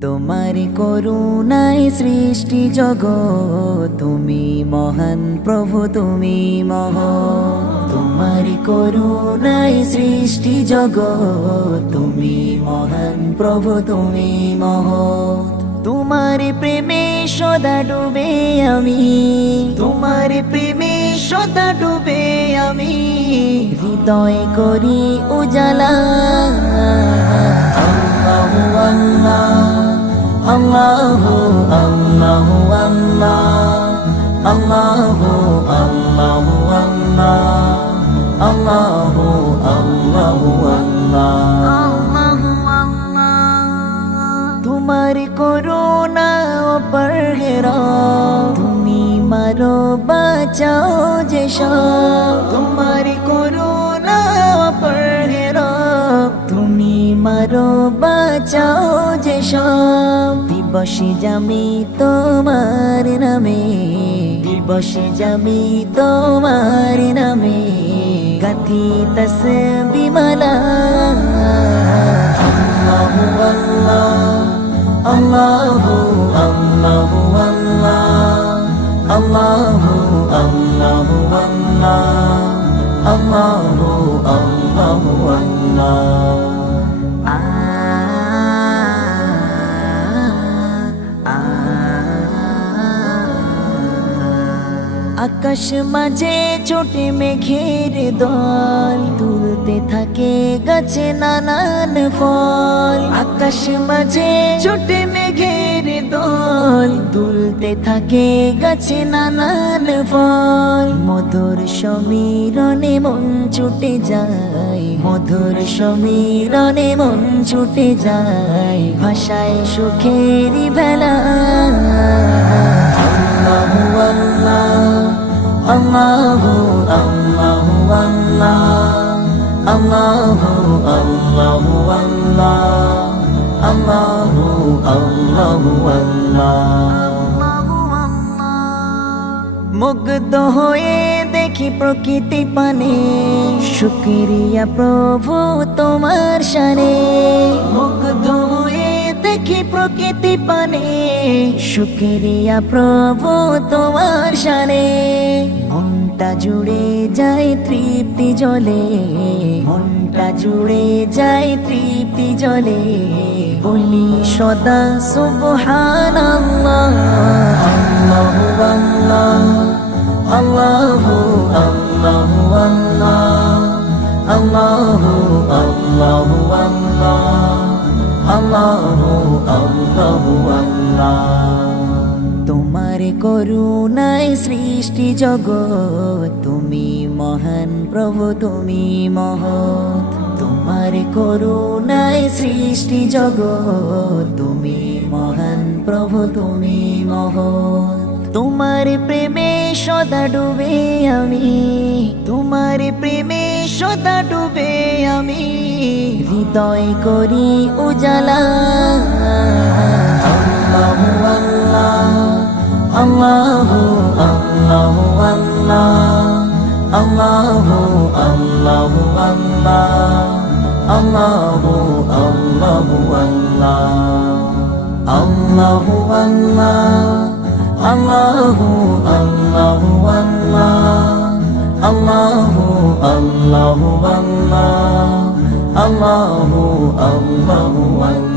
তোমার করুণায় সৃষ্টি জগৎ, তুমি মহান প্রভু, তুমি মহান। তোমার করুণায় সৃষ্টি জগৎ, তুমি মহান প্রভু, তুমি মহান। তোমার প্রেমে সদা ডুবে আমি, তোমার প্রেমে সদা ডুবে আমি, হৃদয় করি উজালা। আল্লাহু আল্লাহ, Allahu Allahu Allah, Allahu Allahu Allah, Allahu Allahu Allah। তোমার করুণা অপরহেরা, তুমি মারো বাঁচাও যে সব। তোমার করুণা অপরহেরা, তুমি মারো বাঁচাও যে সব। দিবসে জামি তোমার নামে, দিবসে জামি তোমার নামে, গাথি তসবিহ মালা। আল্লাহু আল্লাহ, আল্লাহু আল্লাহু আল্লাহ, আল্লাহু আল্লাহু আল্লাহ, আল্লাহু আল্লাহু আল্লাহ। আকাশ মাঝে ছোটে মেঘের দল, তুলতে থাকে গাছে নানান ফল। আকাশ মাঝে ছোটে মেঘের দল, তুলতে থাকে গাছে নানান ফল। মধুর সমীরণে মন ছুটে যায়, মধুর সমীরণে মন ছুটে যায়, ভাষায় সুখেরই ভেলা। আল্লাহু আল্লাহ, Allahu Allahu Allah, Allahu Allahu Allah, Allahu Allahu Allah। মুগ্ধ হয়ে দেখি প্রকৃতি পানে, শুকরিয়া প্রভু তোমার শানে। মুগ্ধ হয়ে দেখি প্রকৃতি পানে, শুকরিয়া প্রভু তোমার শানে। মনটা জুড়ে যায় তৃপ্তি জলে, মনটা জুড়ে যায় তৃপ্তি জলে, বলি সদা সুবহানাল্লাহ। আল্লাহু আল্লাহ, আল্লাহু আল্লাহু আল্লাহু আল্লাহু আল্লাহু আল্লাহু আল্লাহ। তোমার করুণায় সৃষ্টি জগৎ, তুমি মহান প্রভু, তুমি মহৎ। তোমার করুণায় সৃষ্টি জগৎ, তুমি মহান প্রভু, তুমি মহৎ। তোমার প্রেমে সদা ডুবে আমি, তোমার প্রেমে সদা ডুবে আমি, হৃদয় করি উজালা। আল্লাহু আল্লাহ, Allahu Allahu Allahu Allahu Allahu Allahu Allah, Allahu Allah, Allahu Allahu Allahu Allahu Allahu Allahu Allahu Allah।